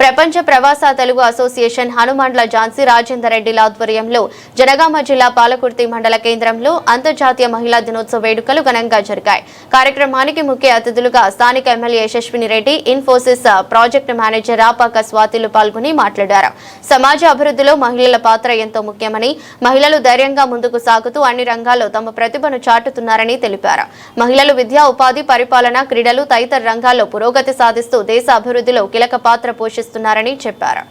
ప్రపంచ ప్రవాస తెలుగు అసోసియేషన్ హనుమండ్ల ఝాన్సీ రాజేందర్ రెడ్డిల ఆధ్వర్యంలో జనగామ జిల్లా పాలకుర్తి మండల కేంద్రంలో అంతర్జాతీయ మహిళా దినోత్సవ వేడుకలు ఘనంగా జరిగాయి. కార్యక్రమానికి ముఖ్య అతిథులుగా స్థానిక ఎమ్మెల్యే యశస్విని రెడ్డి, ఇన్ఫోసిస్ ప్రాజెక్టు మేనేజర్ రాపాక స్వాతిలు పాల్గొని మాట్లాడారు. సమాజ అభివృద్ధిలో మహిళల పాత్ర ఎంతో ముఖ్యమని, మహిళలు ధైర్యంగా ముందుకు సాగుతూ అన్ని రంగాల్లో తమ ప్రతిభను చాటుతున్నారని తెలిపారు. మహిళలు విద్యా, ఉపాధి, పరిపాలన, క్రీడలు తదితర రంగాల్లో పురోగతి సాధిస్తూ దేశ అభివృద్ధిలో కీలక పాత్ర పోషిస్తున్నారని చెప్పారు.